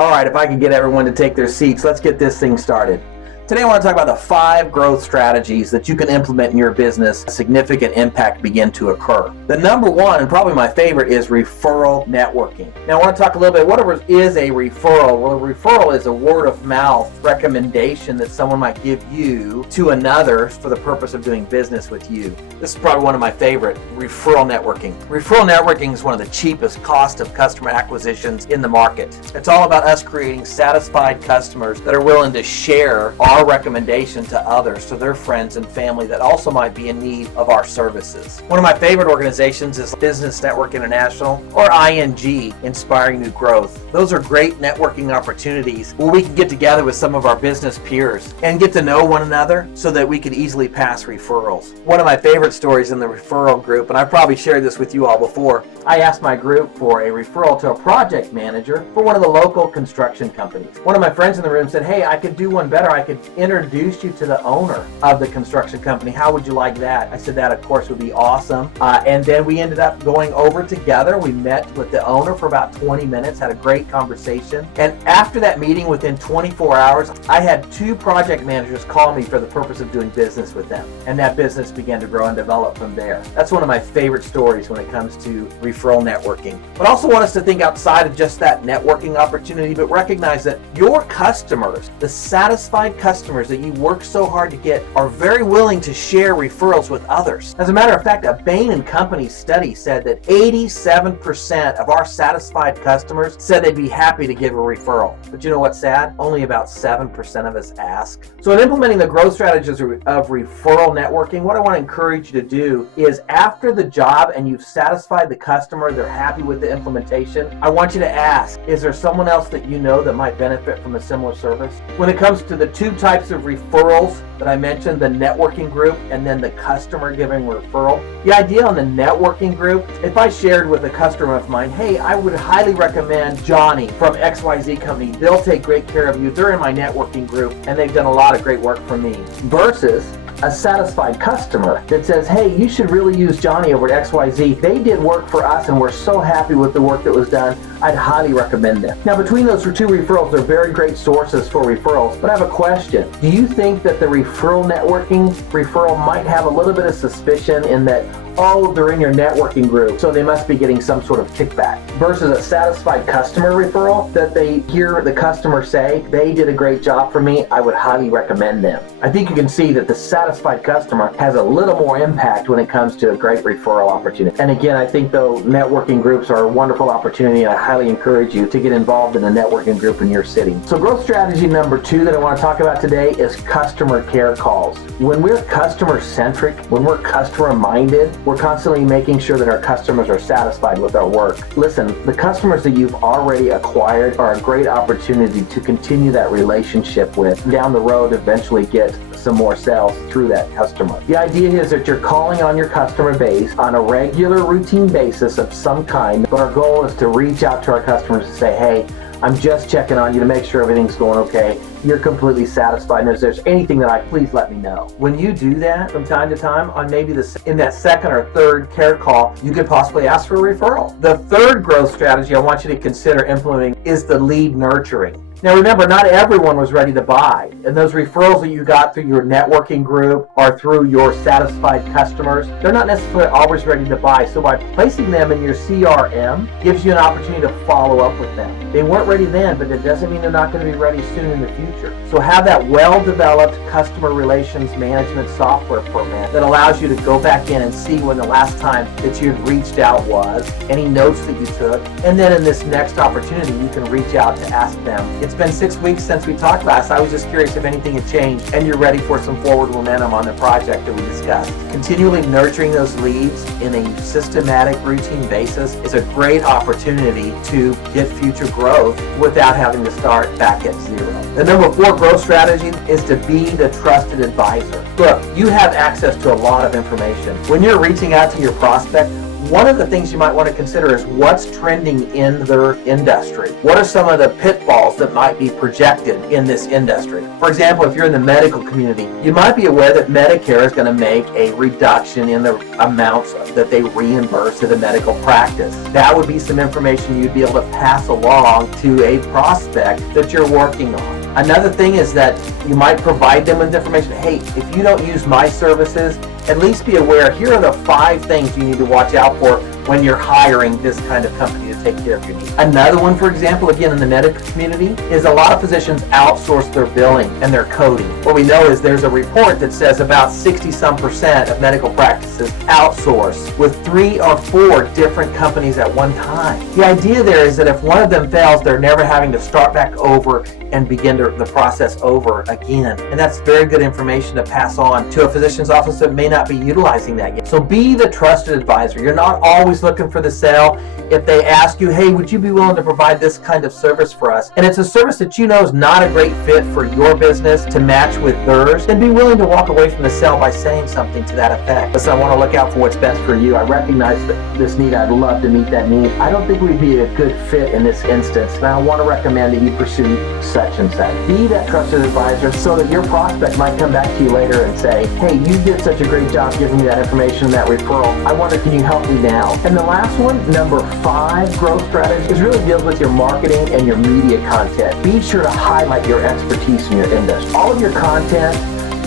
All right, if I can get everyone to take their seats, let's get this thing started. Today I want to talk about the 5 growth strategies that you can implement in your business. A significant impact begin to occur. The number one, and probably my favorite, is referral networking. Now I want to talk a little bit, what is a referral? Well, a referral is a word of mouth recommendation that someone might give you to another for the purpose of doing business with you. This is probably one of my favorite, referral networking. Referral networking is one of the cheapest cost of customer acquisitions in the market. It's all about us creating satisfied customers that are willing to share our recommendation to others, to their friends and family that also might be in need of our services. One of my favorite organizations is Business Network International, or ING, Inspiring New Growth. Those are great networking opportunities where we can get together with some of our business peers and get to know one another so that we can easily pass referrals. One of my favorite stories in the referral group, and I've probably shared this with you all before, I asked my group for a referral to a project manager for one of the local construction companies. One of my friends in the room said, hey, I could do one better. I could introduce you to the owner of the construction company. How would you like that? I said that, of course, would be awesome. And then we ended up going over together. We met with the owner for about 20 minutes, had a great conversation. And after that meeting, within 24 hours, I had 2 project managers call me for the purpose of doing business with them. And that business began to grow and develop from there. That's one of my favorite stories when it comes to referral networking. But I also want us to think outside of just that networking opportunity, but recognize that your customers, the satisfied customers that you work so hard to get, are very willing to share referrals with others. As a matter of fact, a Bain & Company study said that 87% of our satisfied customers said they'd be happy to give a referral. But you know what's sad? Only about 7% of us ask. So in implementing the growth strategies of referral networking, what I want to encourage you to do is, after the job and you've satisfied the customer, they're happy with the implementation, I want you to ask, is there someone else that you know that might benefit from a similar service? When it comes to the 2 types of referrals that I mentioned, the networking group and then the customer giving referral, the idea on the networking group, if I shared with a customer of mine, hey, I would highly recommend Johnny from XYZ company, they'll take great care of you, they're in my networking group and they've done a lot of great work for me, versus a satisfied customer that says, hey, you should really use Johnny over at XYZ. They did work for us and we're so happy with the work that was done. I'd highly recommend them. Now, between those 2 referrals, they're very great sources for referrals. But I have a question. Do you think that the referral networking referral might have a little bit of suspicion in that, oh, they're in your networking group, so they must be getting some sort of kickback, versus a satisfied customer referral that they hear the customer say, they did a great job for me, I would highly recommend them? I think you can see that the satisfied customer has a little more impact when it comes to a great referral opportunity. And again, I think though networking groups are a wonderful opportunity, and I highly encourage you to get involved in a networking group in your city. So growth strategy number 2 that I want to talk about today is customer care calls. When we're customer centric, when we're customer minded, we're constantly making sure that our customers are satisfied with our work. Listen, the customers that you've already acquired are a great opportunity to continue that relationship with. Down the road, eventually get some more sales through that customer. The idea is that you're calling on your customer base on a regular routine basis of some kind, but our goal is to reach out to our customers and say, hey, I'm just checking on you to make sure everything's going okay. You're completely satisfied, and if there's anything that please let me know. When you do that from time to time, on maybe in that second or third care call, you could possibly ask for a referral. The 3rd growth strategy I want you to consider implementing is the lead nurturing. Now remember, not everyone was ready to buy, and those referrals that you got through your networking group or through your satisfied customers, they're not necessarily always ready to buy. So by placing them in your CRM gives you an opportunity to follow up with them. They weren't ready then, but it doesn't mean they're not going to be ready soon in the future. So have that well-developed customer relations management software format that allows you to go back in and see when the last time that you'd reached out was, any notes that you took, and then in this next opportunity you can reach out to ask them. It's been 6 weeks since we talked last. I was just curious if anything had changed and you're ready for some forward momentum on the project that we discussed. Continually nurturing those leads in a systematic, routine basis is a great opportunity to get future growth without having to start back at 0. The number 4 growth strategy is to be the trusted advisor. Look, you have access to a lot of information. When you're reaching out to your prospect, one of the things you might want to consider is what's trending in their industry. What are some of the pitfalls that might be projected in this industry? For example, if you're in the medical community, you might be aware that Medicare is going to make a reduction in the amounts that they reimburse to the medical practice. That would be some information you'd be able to pass along to a prospect that you're working on. Another thing is that you might provide them with information. Hey, if you don't use my services, at least be aware, here are the 5 things you need to watch out for when you're hiring this kind of company to take care of your needs. Another one, for example, again in the medical community, is a lot of physicians outsource their billing and their coding. What we know is there's a report that says about 60-some% of medical practices outsource with 3 or 4 different companies at one time. The idea there is that if one of them fails, they're never having to start back over and begin the process over again. And that's very good information to pass on to a physician's office that may not be utilizing that yet. So be the trusted advisor. You're not always looking for the sale. If they ask you, hey, would you be willing to provide this kind of service for us? And it's a service that you know is not a great fit for your business to match with theirs, then be willing to walk away from the sale by saying something to that effect. Listen, I want to look out for what's best for you. I recognize that this need. I'd love to meet that need. I don't think we'd be a good fit in this instance, and I want to recommend that you pursue such and such. Be that trusted advisor so that your prospect might come back to you later and say, hey, you did such a great job giving me that information, that referral. I wonder, can you help me now? And the last one, number 5 growth strategy, is really deals with your marketing and your media content. Be sure to highlight your expertise in your industry. All of your content,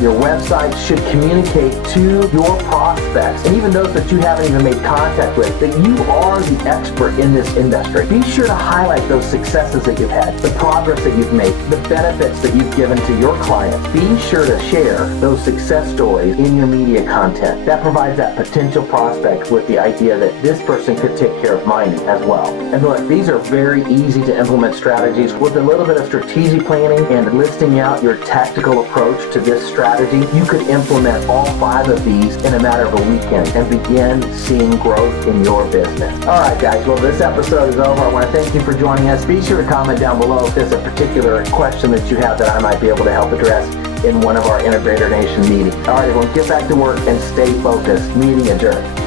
your website should communicate to your prospects, and even those that you haven't even made contact with, that you are the expert in this industry. Be sure to highlight those successes that you've had, the progress that you've made, the benefits that you've given to your clients. Be sure to share those success stories in your media content. That provides that potential prospect with the idea that this person could take care of mine as well. And look, these are very easy to implement strategies. With a little bit of strategic planning and listing out your tactical approach to this strategy, you could implement all 5 of these in a matter of a weekend and begin seeing growth in your business. All right, guys. Well, this episode is over. I want to thank you for joining us. Be sure to comment down below if there's a particular question that you have that I might be able to help address in one of our Integrator Nation meetings. All right, everyone, get back to work and stay focused. Meeting adjourned.